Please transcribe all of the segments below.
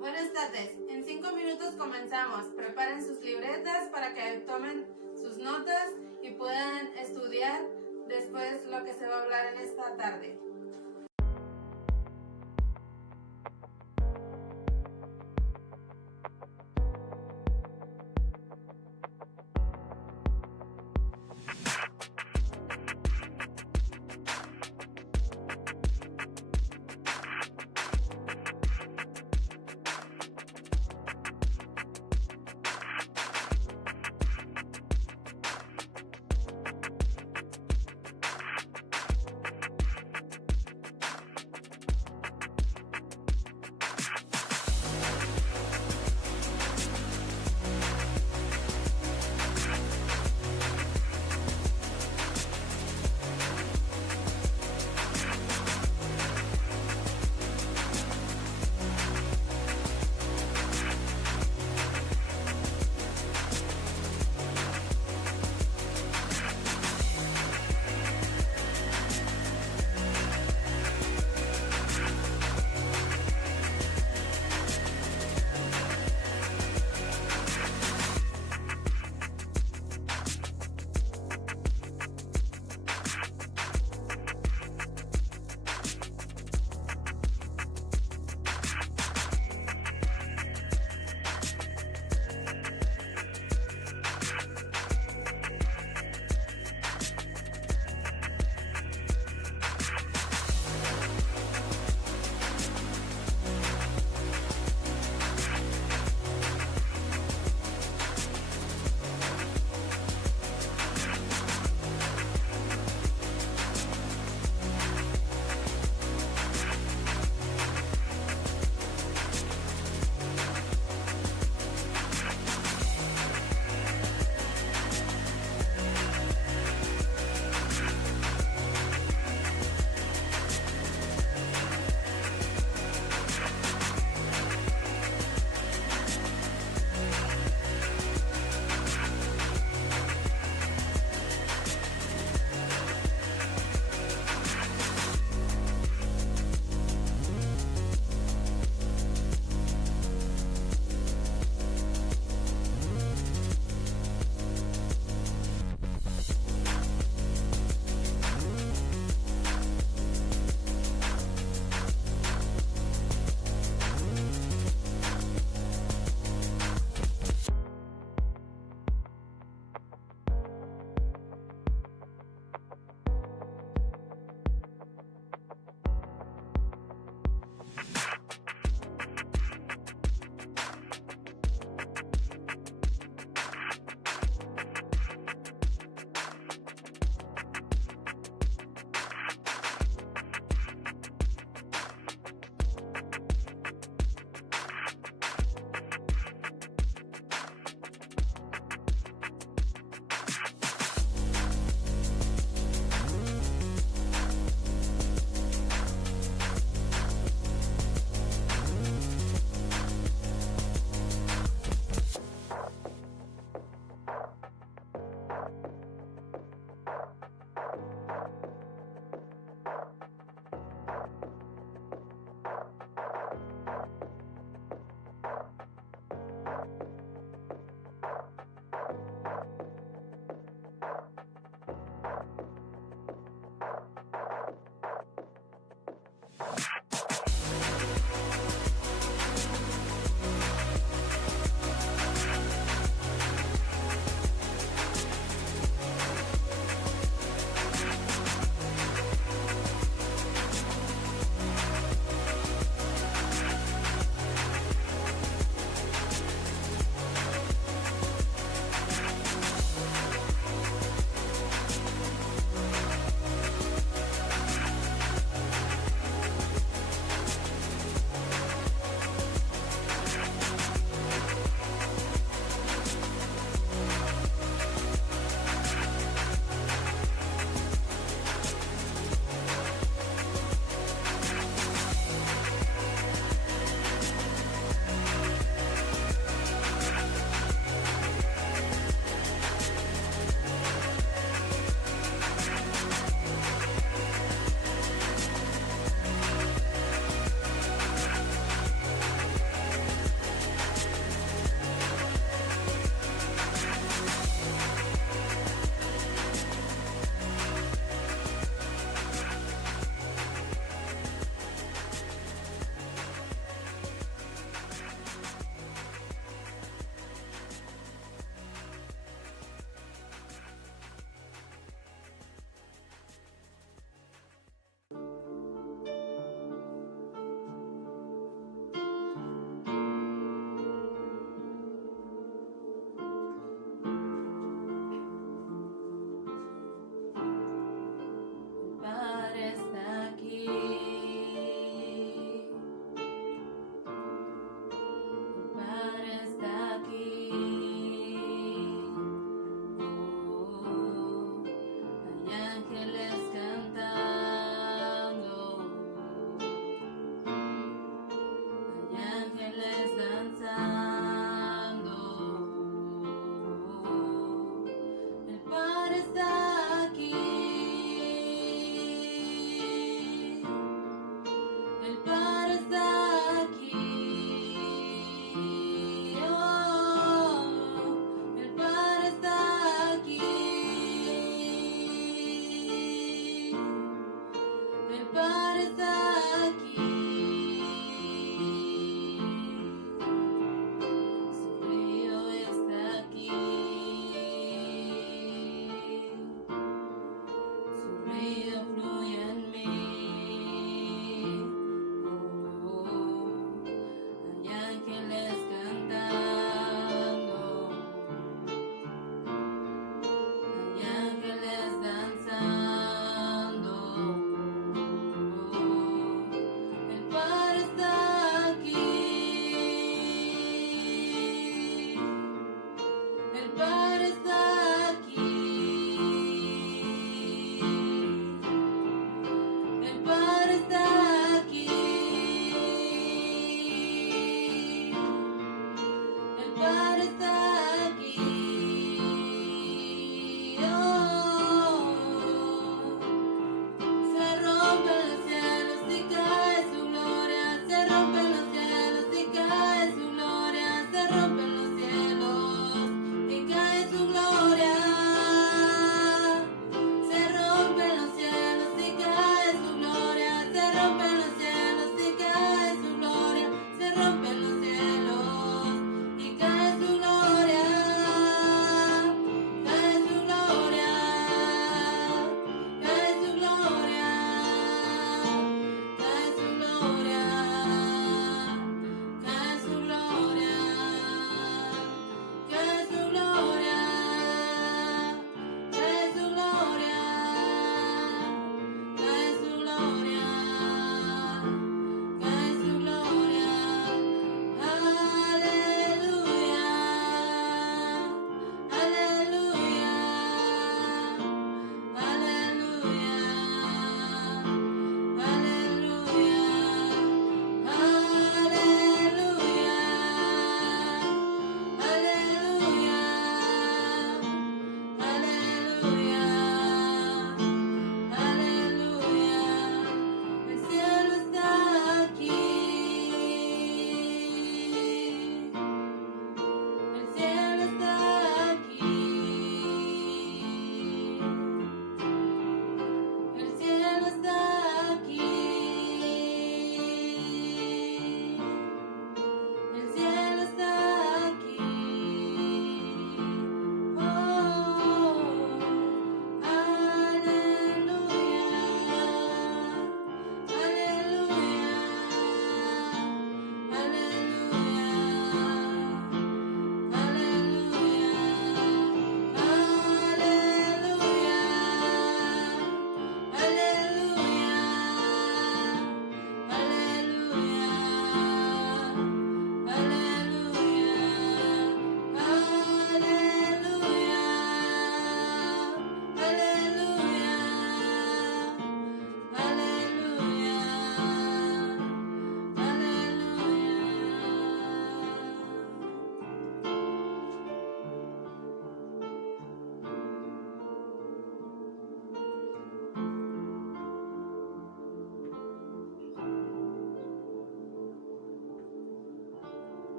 Buenas tardes. En 5 minutos comenzamos. Preparen sus libretas para que tomen sus notas y puedan estudiar después lo que se va a hablar en esta tarde.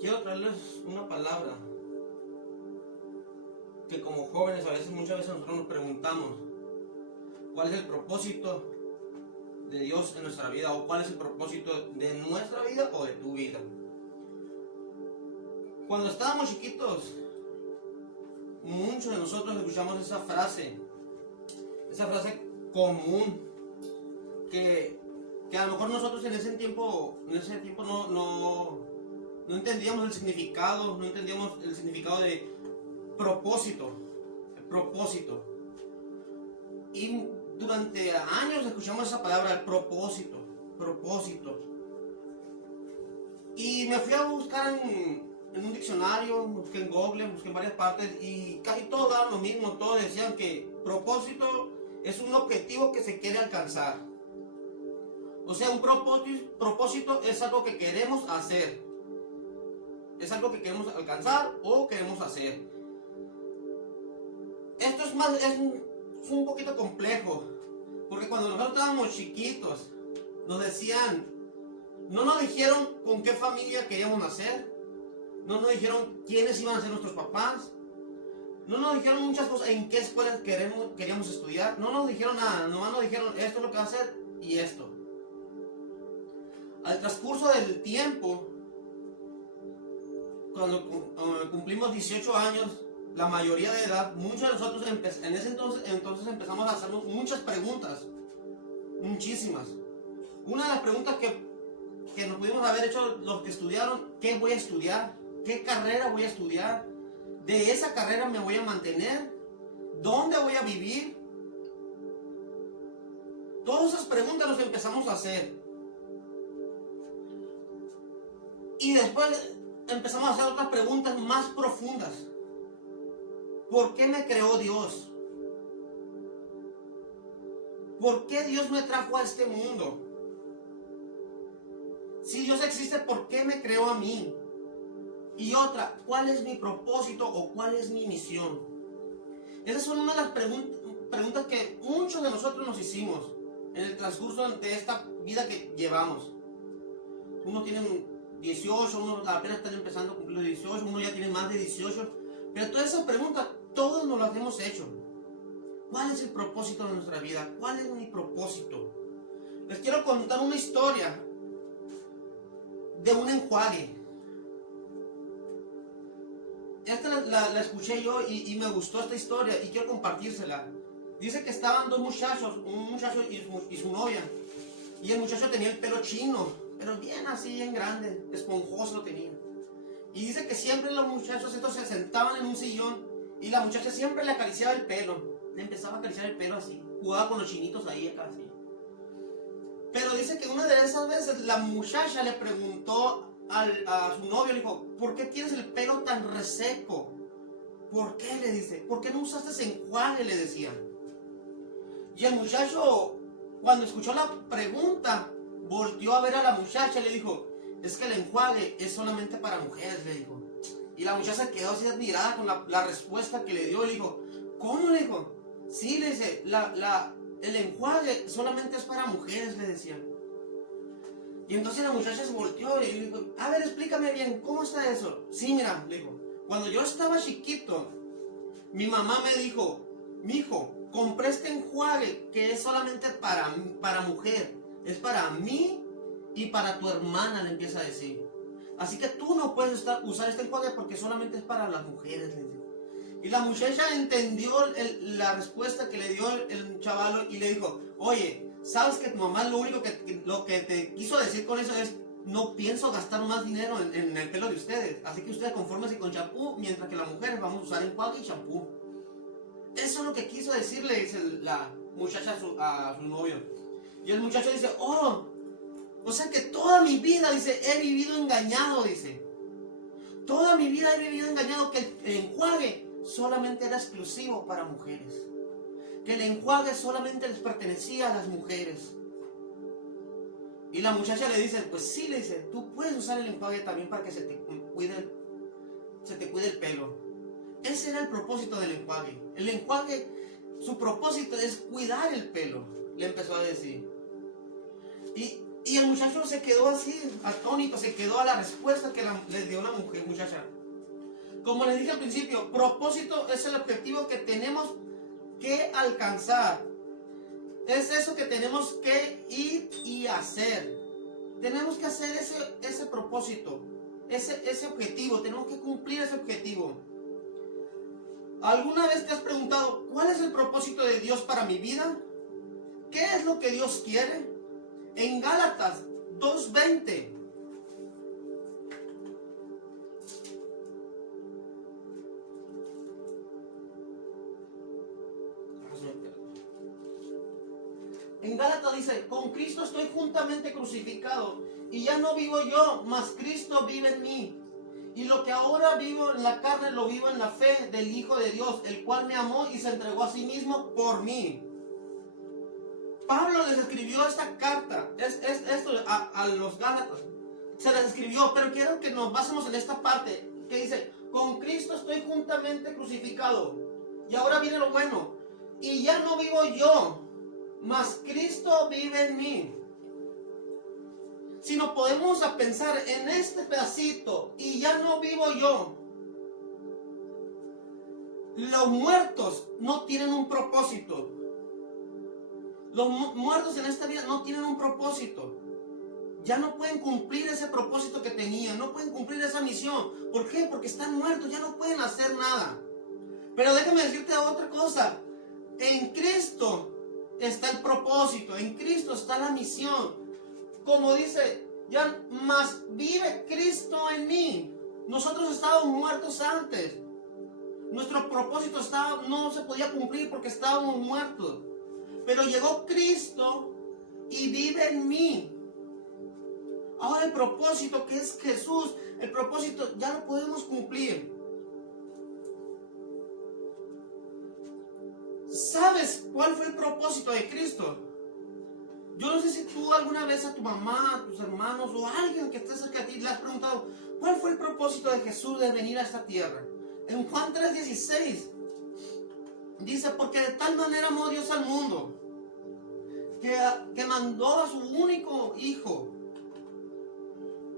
quiero traerles una palabra que como jóvenes muchas veces nosotros nos preguntamos, ¿cuál es el propósito de Dios en nuestra vida? ¿O cuál es el propósito de nuestra vida o de tu vida? Cuando estábamos chiquitos, muchos de nosotros escuchamos esa frase común, que a lo mejor nosotros en ese tiempo no entendíamos el significado, no entendíamos el significado de propósito, el propósito. Y durante años escuchamos esa palabra, el propósito. Y me fui a buscar en un diccionario, busqué en Google, busqué en varias partes y casi todos daban lo mismo, todos decían que propósito es un objetivo que se quiere alcanzar. O sea, un propósito es algo que queremos hacer. Es algo que queremos alcanzar o queremos hacer. Esto es un poquito complejo, porque cuando nosotros estábamos chiquitos, nos decían, no nos dijeron con qué familia queríamos nacer, no nos dijeron quiénes iban a ser nuestros papás, no nos dijeron muchas cosas, en qué escuelas queríamos estudiar, no nos dijeron nada, nomás nos dijeron esto es lo que va a hacer y esto. Al transcurso del tiempo, cuando cumplimos 18 años, la mayoría de edad, muchos de nosotros en ese entonces empezamos a hacernos muchas preguntas, muchísimas. Una de las preguntas que nos pudimos haber hecho los que estudiaron, ¿qué voy a estudiar? ¿Qué carrera voy a estudiar? ¿De esa carrera me voy a mantener? ¿Dónde voy a vivir? Todas esas preguntas nos empezamos a hacer. Y después empezamos a hacer otras preguntas más profundas. ¿Por qué me creó Dios? ¿Por qué Dios me trajo a este mundo? Si Dios existe, ¿por qué me creó a mí? Y otra, ¿cuál es mi propósito o cuál es mi misión? Esas son una de las preguntas que muchos de nosotros nos hicimos en el transcurso de esta vida que llevamos. Unos tienen 18, unos apenas están empezando a cumplir los 18, unos ya tienen más de 18. Pero todas esas preguntas, todos nos las hemos hecho. ¿Cuál es el propósito de nuestra vida? ¿Cuál es mi propósito? Les quiero contar una historia de un enjuague. Esta la escuché yo y me gustó esta historia y quiero compartírsela. Dice que estaban dos muchachos, un muchacho y su novia. Y el muchacho tenía el pelo chino, pero bien así, bien grande, esponjoso lo tenía. Y dice que siempre los muchachos estos se sentaban en un sillón y la muchacha siempre le acariciaba el pelo. Le empezaba a acariciar el pelo así. Jugaba con los chinitos ahí acá así. Pero dice que una de esas veces la muchacha le preguntó a su novio, le dijo, ¿por qué tienes el pelo tan reseco? ¿Por qué? Le dice, ¿por qué no usaste ese enjuague? Le decía. Y el muchacho, cuando escuchó la pregunta, volteó a ver a la muchacha y le dijo, es que el enjuague es solamente para mujeres, le dijo. Y la muchacha quedó así admirada con la respuesta que le dio y le dijo, ¿cómo? Le dijo, sí, le dice, el enjuague solamente es para mujeres, le decía. Y entonces la muchacha se volteó y le dijo, a ver, explícame bien, ¿cómo está eso? Sí, mira, le dijo, cuando yo estaba chiquito, mi mamá me dijo, mijo, compré este enjuague que es solamente para mujer, es para mí y para tu hermana, le empieza a decir. Así que tú no puedes usar este enjuague porque solamente es para las mujeres, le dijo. Y la muchacha entendió la respuesta que le dio el chavalo y le dijo, oye, ¿sabes que tu mamá lo único que te quiso decir con eso es, no pienso gastar más dinero en el pelo de ustedes, así que ustedes confórmense con champú, mientras que las mujeres vamos a usar enjuague y champú? Eso es lo que quiso decirle, dice la muchacha a su novio. Y el muchacho dice, oh, o sea que toda mi vida, dice, he vivido engañado, dice. Toda mi vida he vivido engañado, que el enjuague solamente era exclusivo para mujeres. Que el enjuague solamente les pertenecía a las mujeres. Y la muchacha le dice, pues sí, le dice, tú puedes usar el enjuague también para que se te cuide el pelo. Ese era el propósito del enjuague. El enjuague, su propósito es cuidar el pelo, le empezó a decir. Y Y el muchacho se quedó así, atónito, se quedó a la respuesta que le dio la muchacha. Como les dije al principio, propósito es el objetivo que tenemos que alcanzar. Es eso que tenemos que ir y hacer. Tenemos que hacer ese propósito, ese objetivo, tenemos que cumplir ese objetivo. ¿Alguna vez te has preguntado cuál es el propósito de Dios para mi vida? ¿Qué es lo que Dios quiere? En Gálatas 2:20. En Gálatas dice, con Cristo estoy juntamente crucificado, y ya no vivo yo, mas Cristo vive en mí. Y lo que ahora vivo en la carne, lo vivo en la fe del Hijo de Dios, el cual me amó y se entregó a sí mismo por mí. Pablo les escribió esta carta, esto a los Gálatas. Se les escribió, pero quiero que nos basemos en esta parte, que dice, con Cristo estoy juntamente crucificado. Y ahora viene lo bueno. Y ya no vivo yo, mas Cristo vive en mí. Si nos podemos a pensar en este pedacito, y ya no vivo yo. Los muertos no tienen un propósito. Los muertos en esta vida no tienen un propósito. Ya no pueden cumplir ese propósito que tenían. No pueden cumplir esa misión. ¿Por qué? Porque están muertos. Ya no pueden hacer nada. Pero déjame decirte otra cosa. En Cristo está el propósito. En Cristo está la misión. Como dice, ya más vive Cristo en mí. Nosotros estábamos muertos antes. Nuestro propósito no se podía cumplir porque estábamos muertos. Pero llegó Cristo y vive en mí. Ahora el propósito que es Jesús, el propósito ya lo podemos cumplir. ¿Sabes cuál fue el propósito de Cristo? Yo no sé si tú alguna vez a tu mamá, a tus hermanos o a alguien que esté cerca de ti le has preguntado ¿cuál fue el propósito de Jesús de venir a esta tierra? En Juan 3:16 dice, porque de tal manera amó Dios al mundo que mandó a su único hijo.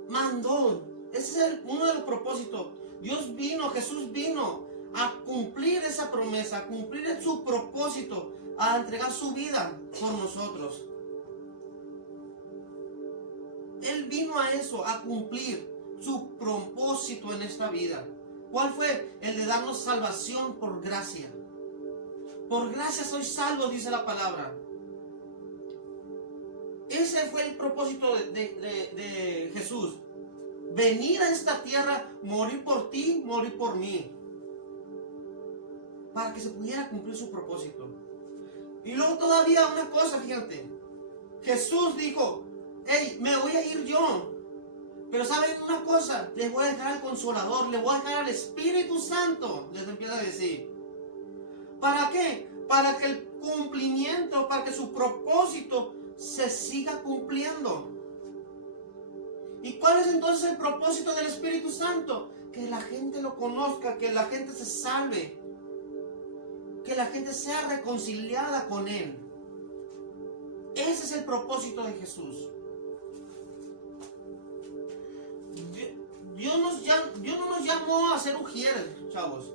Mandó. Ese es uno de los propósitos. Jesús vino a cumplir esa promesa, a cumplir su propósito, a entregar su vida por nosotros. Él vino a eso, a cumplir su propósito en esta vida. ¿Cuál fue? El de darnos salvación por gracia. Por gracia sois salvos, dice la palabra. Ese fue el propósito de Jesús. Venir a esta tierra, morir por ti, morir por mí. Para que se pudiera cumplir su propósito. Y luego todavía una cosa, fíjate. Jesús dijo, hey, me voy a ir yo. Pero ¿saben una cosa? Les voy a dejar al Consolador, les voy a dejar al Espíritu Santo. Les empieza a decir. ¿Para qué? Para que el cumplimiento, para que su propósito se siga cumpliendo. ¿Y cuál es entonces el propósito del Espíritu Santo? Que la gente lo conozca, que la gente se salve, que la gente sea reconciliada con Él. Ese es el propósito de Jesús. Dios no nos llamó a ser ujieres, chavos.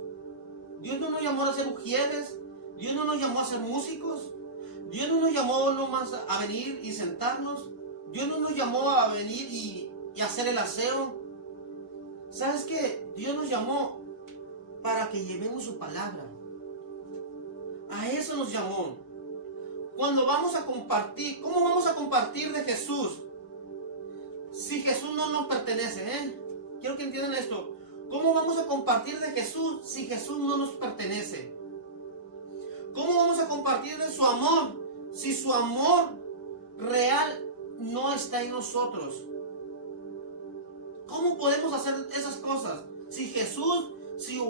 Dios no nos llamó a ser ujieres. Dios no nos llamó a ser músicos. Dios no nos llamó nomás a venir y sentarnos. Dios no nos llamó a venir y hacer el aseo. ¿Sabes qué? Dios nos llamó para que llevemos su palabra. A eso nos llamó. Cuando vamos a compartir, ¿cómo vamos a compartir de Jesús? Si Jesús no nos pertenece, Quiero que entiendan esto. ¿Cómo vamos a compartir de Jesús si Jesús no nos pertenece? ¿Cómo vamos a compartir de su amor si su amor real no está en nosotros? ¿Cómo podemos hacer esas cosas si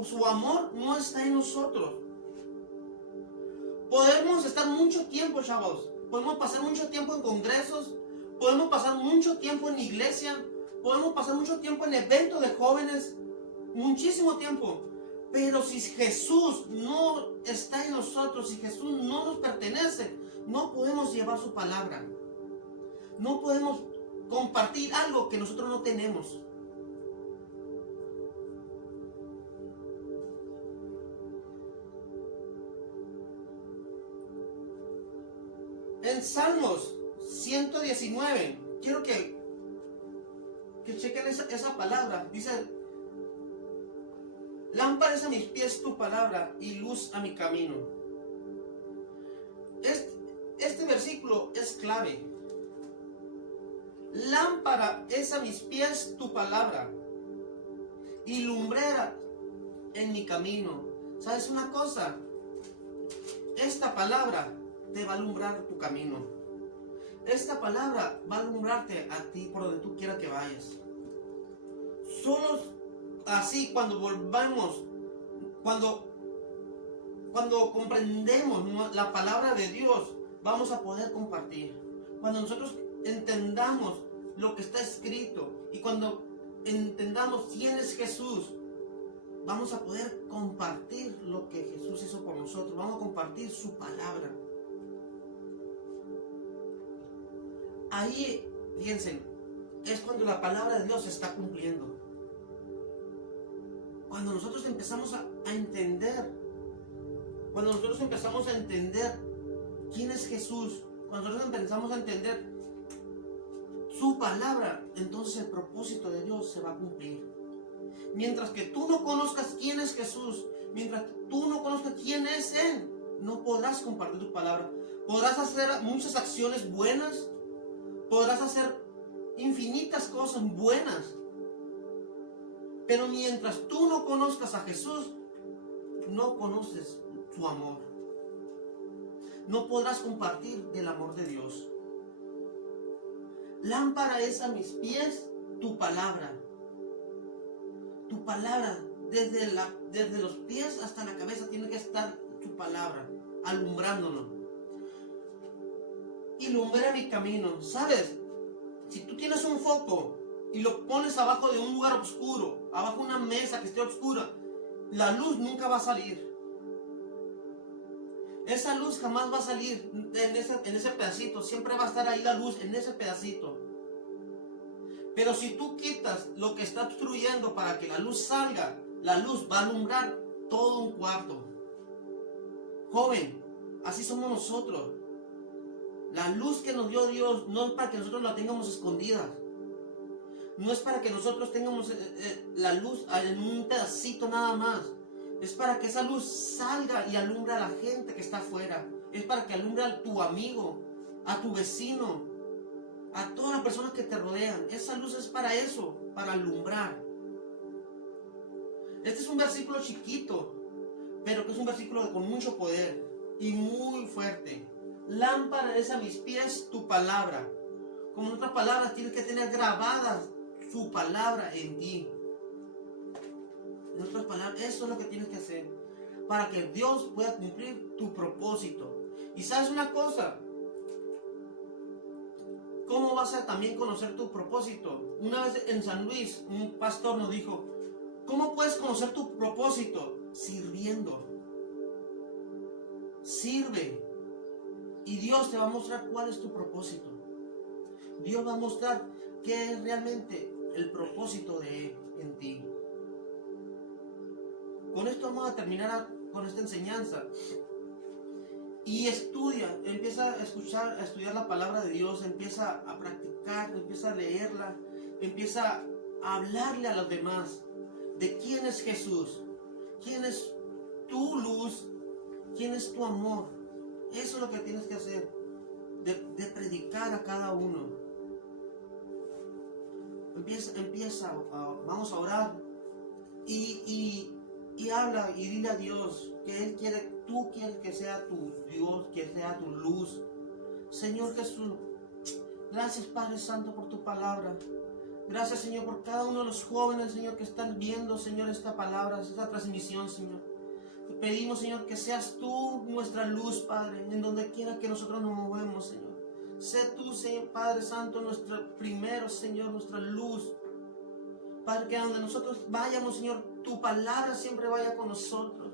su amor no está en nosotros? Podemos estar mucho tiempo, chavos. Podemos pasar mucho tiempo en congresos. Podemos pasar mucho tiempo en iglesia. Podemos pasar mucho tiempo en eventos de jóvenes. Muchísimo tiempo. Pero si Jesús no está en nosotros, si Jesús no nos pertenece, no podemos llevar su palabra. No podemos compartir algo que nosotros no tenemos. En Salmos 119, quiero que chequen esa palabra. Dice: lámpara es a mis pies tu palabra y luz a mi camino. Este versículo es clave. Lámpara es a mis pies tu palabra y lumbrera en mi camino. ¿Sabes una cosa? Esta palabra te va a alumbrar tu camino. Esta palabra va a alumbrarte a ti por donde tú quieras que vayas. Solo así, cuando volvamos, cuando comprendemos la palabra de Dios, vamos a poder compartir. Cuando nosotros entendamos lo que está escrito y cuando entendamos quién es Jesús, vamos a poder compartir lo que Jesús hizo por nosotros. Vamos a compartir su palabra. Ahí, fíjense, es cuando la palabra de Dios se está cumpliendo. Cuando nosotros empezamos a entender, cuando nosotros empezamos a entender quién es Jesús, cuando nosotros empezamos a entender su palabra, entonces el propósito de Dios se va a cumplir. Mientras que tú no conozcas quién es Jesús, mientras tú no conozcas quién es Él, no podrás compartir tu palabra. Podrás hacer muchas acciones buenas, podrás hacer infinitas cosas buenas, pero mientras tú no conozcas a Jesús, no conoces su amor. No podrás compartir del amor de Dios. Lámpara es a mis pies tu palabra. Tu palabra, desde los pies hasta la cabeza tiene que estar tu palabra, alumbrándonos. Ilumbra mi camino. ¿Sabes? Si tú tienes un foco y lo pones abajo de un lugar oscuro, abajo de una mesa que esté oscura, la luz nunca va a salir. Esa luz jamás va a salir en ese pedacito. Siempre va a estar ahí la luz en ese pedacito. Pero si tú quitas lo que está obstruyendo para que la luz salga, la luz va a alumbrar todo un cuarto. Joven, así somos nosotros. La luz que nos dio Dios no es para que nosotros la tengamos escondida. No es para que nosotros tengamos la luz en un pedacito nada más. Es para que esa luz salga y alumbre a la gente que está afuera. Es para que alumbre a tu amigo, a tu vecino, a todas las personas que te rodean. Esa luz es para eso, para alumbrar. Este es un versículo chiquito, pero que es un versículo con mucho poder y muy fuerte. Lámpara es a mis pies tu palabra. Como en otras palabras, tienes que tener grabadas su palabra en ti. En otras palabras, eso es lo que tienes que hacer para que Dios pueda cumplir tu propósito. Y sabes una cosa, ¿cómo vas a también conocer tu propósito? Una vez en San Luis, un pastor nos dijo: ¿cómo puedes conocer tu propósito? Sirviendo. Sirve. Y Dios te va a mostrar cuál es tu propósito. Dios va a mostrar qué es realmente el propósito de Él en ti. Con esto vamos a terminar con esta enseñanza. Y estudia, empieza a escuchar, a estudiar la palabra de Dios, empieza a practicar, empieza a leerla, empieza a hablarle a los demás de quién es Jesús, quién es tu luz, quién es tu amor. Eso es lo que tienes que hacer, de predicar a cada uno. Vamos a orar y habla y dile a Dios que Él quiere, tú quieres que sea tu Dios, que sea tu luz. Señor Jesús, gracias Padre Santo por tu palabra. Gracias Señor por cada uno de los jóvenes, Señor, que están viendo, Señor, esta palabra, esta transmisión, Señor. Te pedimos, Señor, que seas tú nuestra luz, Padre, en donde quiera que nosotros nos movemos, Señor. Sé tú, Señor, Padre Santo, nuestro primero, Señor, nuestra luz. Padre, que donde nosotros vayamos, Señor, tu palabra siempre vaya con nosotros.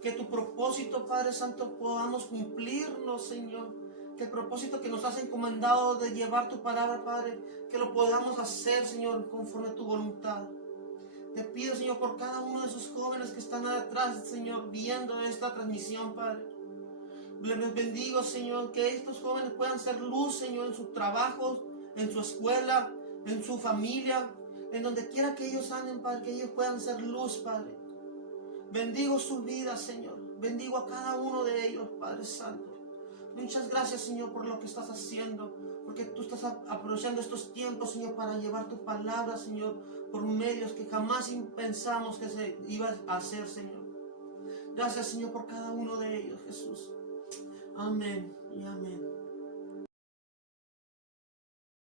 Que tu propósito, Padre Santo, podamos cumplirlo, Señor. que el propósito que nos has encomendado de llevar tu palabra, Padre, que lo podamos hacer, Señor, conforme a tu voluntad. Te pido, Señor, por cada uno de esos jóvenes que están atrás, Señor, viendo esta transmisión, Padre. Les bendigo, Señor, que estos jóvenes puedan ser luz, Señor, en sus trabajos, en su escuela, en su familia, en donde quiera que ellos anden, Padre, que ellos puedan ser luz, Padre. Bendigo sus vidas, Señor. Bendigo a cada uno de ellos, Padre Santo. Muchas gracias, Señor, por lo que estás haciendo, porque tú estás aprovechando estos tiempos, Señor, para llevar tu palabra, Señor, por medios que jamás pensamos que se iba a hacer, Señor. Gracias, Señor, por cada uno de ellos, Jesús. Amén y amén.